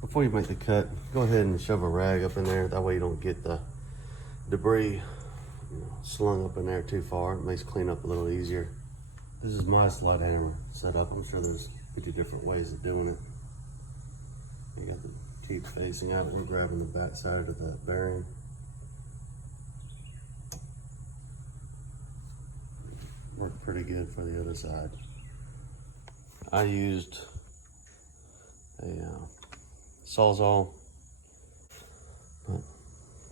before you make the cut, go ahead and shove a rag up in there. That way you don't get the debris slung up in there too far. It makes cleanup a little easier. This is my slide hammer setup. I'm sure there's 50 different ways of doing it. You got the teeth facing out and grabbing the back side of that bearing. Worked pretty good for the other side. I used a Sawzall.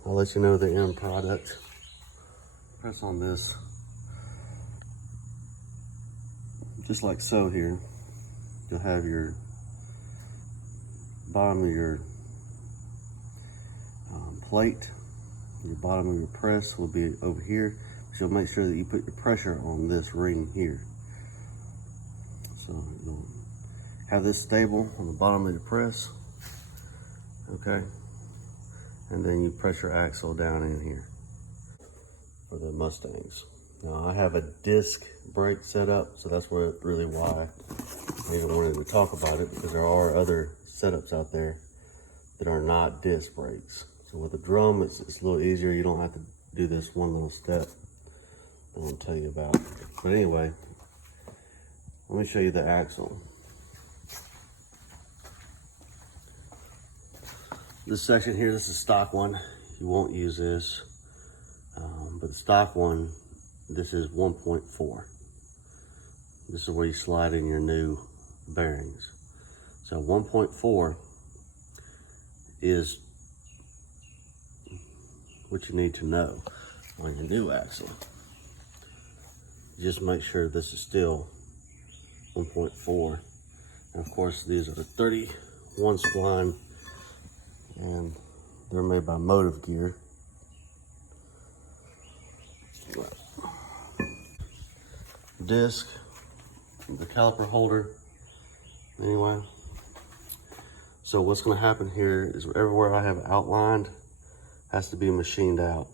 I'll let you know the end product. Press on this, just like so here. You'll have your bottom of your plate. Your bottom of your press will be over here. So you'll make sure that you put your pressure on this ring here. So you'll have this stable on the bottom of your press, okay? And then you press your axle down in here for the Mustangs. Now I have a disc brake set up, so that's really why I even wanted to talk about it, because there are other setups out there that are not disc brakes. So with the drum, it's a little easier. You don't have to do this one little step that I'll tell you about. But anyway, let me show you the axle. This section here, this is stock one. You won't use this, but the stock one, this is 1.4. This is where you slide in your new bearings. So 1.4 is what you need to know on your new axle. Just make sure this is still 1.4. And of course, these are the 31 spline, and they're made by Motive Gear. Disc, the caliper holder. Anyway, so what's going to happen here is everywhere I have outlined has to be machined out.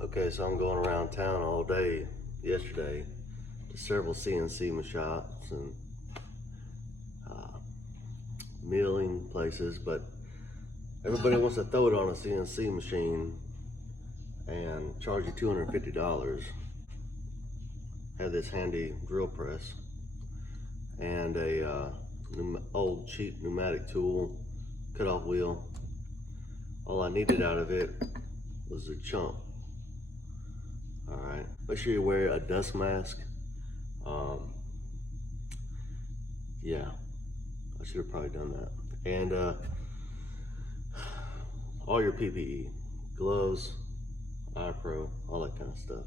Okay, so I'm going around town all day yesterday to several CNC shops and milling places, but everybody wants to throw it on a CNC machine and charge you $250. Have this handy drill press and a old cheap pneumatic tool, cut-off wheel. All I needed out of it was a chump. All right, make sure you wear a dust mask. Yeah, I should have probably done that. And all your PPE, gloves, eye pro, all that kind of stuff.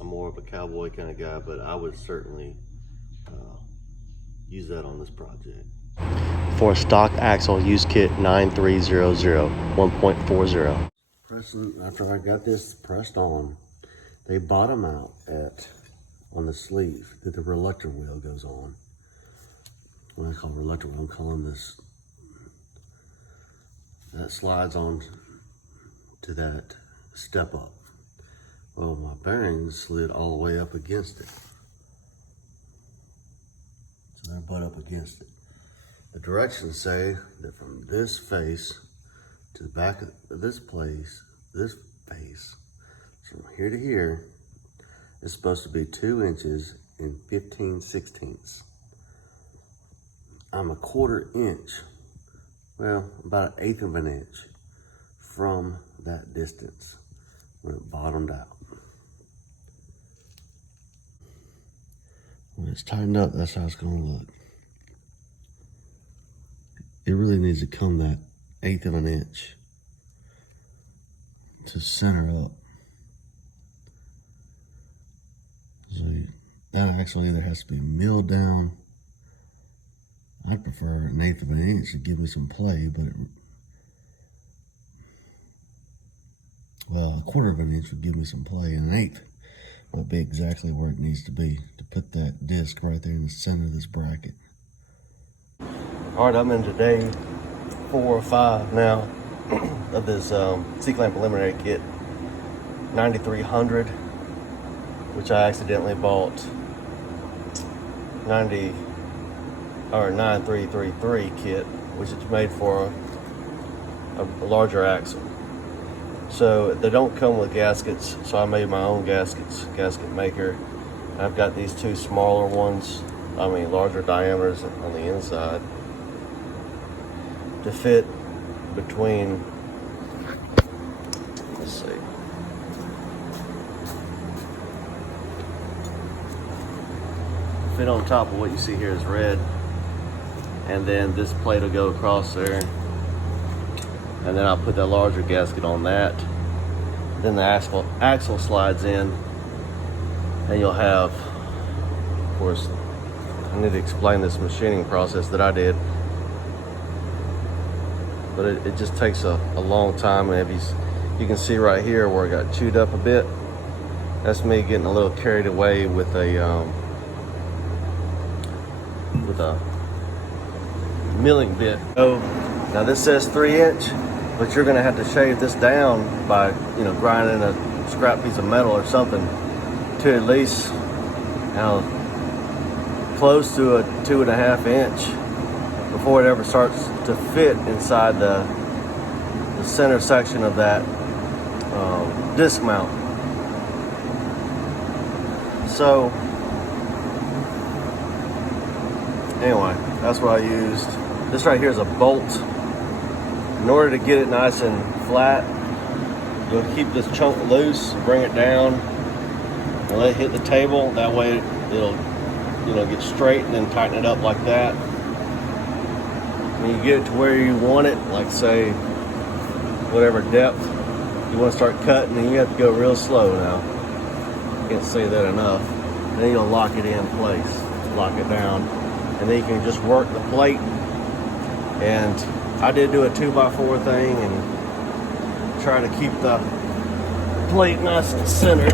I'm more of a cowboy kind of guy, but I would certainly use that on this project. For a stock axle, use kit 9300 1.40. Pressing, after I got this pressed on, they bottom out on the sleeve that the reluctor wheel goes on. What I call reluctor wheel, I'm calling this, that slides on to that step up. Well, my bearings slid all the way up against it. So they're butt up against it. The directions say that from this face to the back of this face, from here to here, is supposed to be 2 inches and 15/16. I'm a 1/4 inch, well, about 1/8 of an inch from that distance when it bottomed out. When it's tightened up, that's how it's gonna look. It really needs to come that 1/8 of an inch to center up. So that axle either has to be milled down. I'd prefer 1/8 of an inch to give me some play, but well, 1/4 of an inch would give me some play, and 1/8 would be exactly where it needs to be to put that disc right there in the center of this bracket. All right, I'm into day 4 or 5 now of this C-clip eliminator kit 9300, which I accidentally bought 90 or 9333 kit, which is made for a larger axle. So they don't come with gaskets, so I made my own gaskets, gasket maker. I've got these two smaller ones, larger diameters on the inside to fit between, let's see, fit on top of what you see here is red, and then this plate will go across there, and then I'll put that larger gasket on that. Then the axle slides in, and you'll have, of course, I need to explain this machining process that I did, but it just takes a long time. And if you can see right here where it got chewed up a bit, that's me getting a little carried away with a milling bit. So now this says 3-inch, but you're gonna have to shave this down by grinding a scrap piece of metal or something to at least close to a 2.5 inch before it ever starts to fit inside the center section of that disc mount. So anyway, that's what I used. This right here is a bolt. In order to get it nice and flat, you'll keep this chunk loose, bring it down, and let it hit the table. That way it'll get straight, and then tighten it up like that. When you get it to where you want it, like say whatever depth you want to start cutting, and you have to go real slow now. Can't say that enough. Then you'll lock it in place, lock it down, and then you can just work the plate. And I did do a 2x4 thing and try to keep the plate nice and centered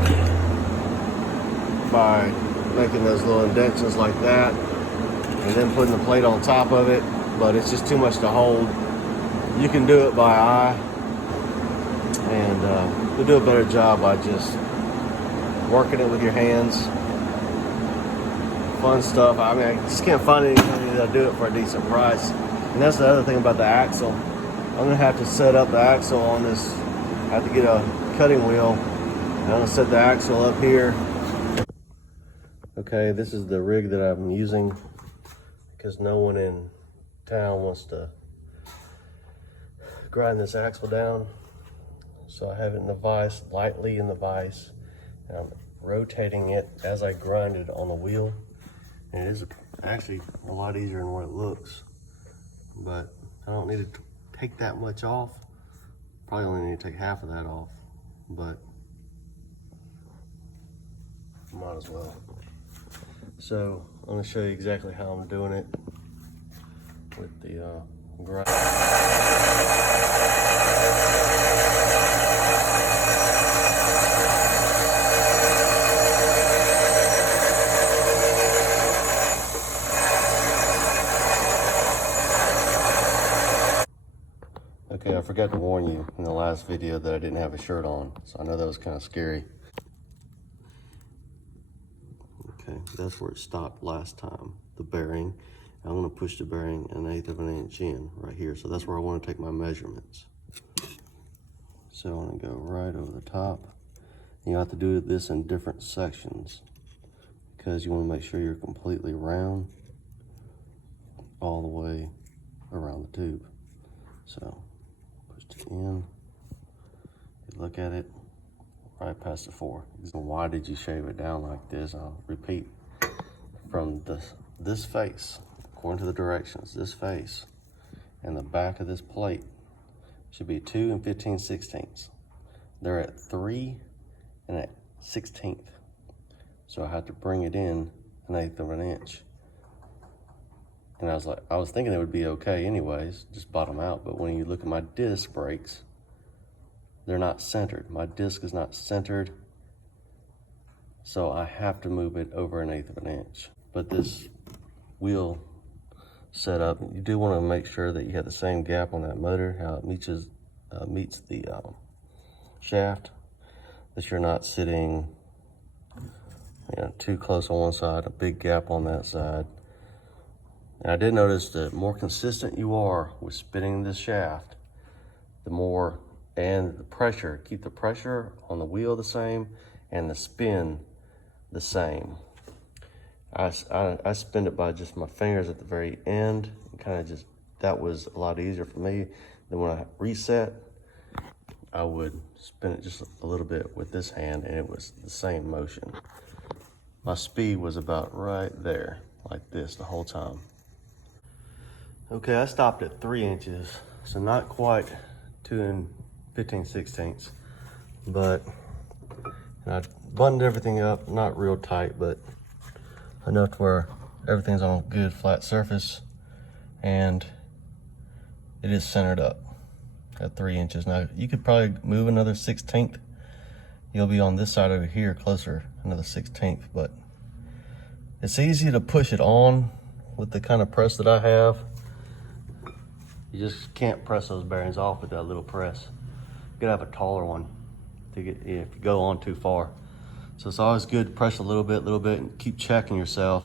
by making those little indentions like that, and then putting the plate on top of it. But it's just too much to hold. You can do it by eye, and you'll do a better job by just working it with your hands. Fun stuff. I just can't find anybody that'll do it for a decent price. And that's the other thing about the axle. I'm gonna have to set up the axle on this. I have to get a cutting wheel. And I'm gonna set the axle up here. Okay, this is the rig that I'm using because no one in town wants to grind this axle down. So I have it in the vise, lightly in the vise, and I'm rotating it as I grind it on the wheel. And it is actually a lot easier than what it looks, but I don't need to take that much off. Probably only need to take half of that off, but might as well. So I'm gonna show you exactly how I'm doing it with the grind. Okay, I forgot to warn you in the last video that I didn't have a shirt on, so I know that was kind of scary. Okay, that's where it stopped last time, the bearing. I'm gonna push the bearing 1/8 of an inch in right here, so that's where I wanna take my measurements. So I'm gonna go right over the top. You have to do this in different sections because you wanna make sure you're completely round all the way around the tube. So push it in, you look at it, right past the 4. Why did you shave it down like this? I'll repeat. From this face, according to the directions, this face and the back of this plate should be 2 15/16. They're at 3 1/16. So I had to bring it in 1/8 of an inch. And I was thinking it would be okay anyways, just bottom out. But when you look at my disc brakes, they're not centered. My disc is not centered. So I have to move it over 1/8 of an inch. But this wheel setup, you do want to make sure that you have the same gap on that motor, how it meets the shaft, that you're not sitting too close on one side, a big gap on that side. And I did notice the more consistent you are with spinning this shaft, the more, and the pressure, keep the pressure on the wheel the same and the spin the same. I spin it by just my fingers at the very end, kind of just, that was a lot easier for me. Then when I reset, I would spin it just a little bit with this hand and it was the same motion. My speed was about right there, like this the whole time. Okay, I stopped at 3 inches, so not quite 2 15/16, but I buttoned everything up, not real tight, but enough to where everything's on a good flat surface, and it is centered up at 3 inches. Now, you could probably move another 1/16. You'll be on this side over here closer, another 1/16, but it's easy to push it on with the kind of press that I have. You just can't press those bearings off with that little press. You gotta have a taller one to get, if you go on too far. So it's always good to press a little bit, and keep checking yourself.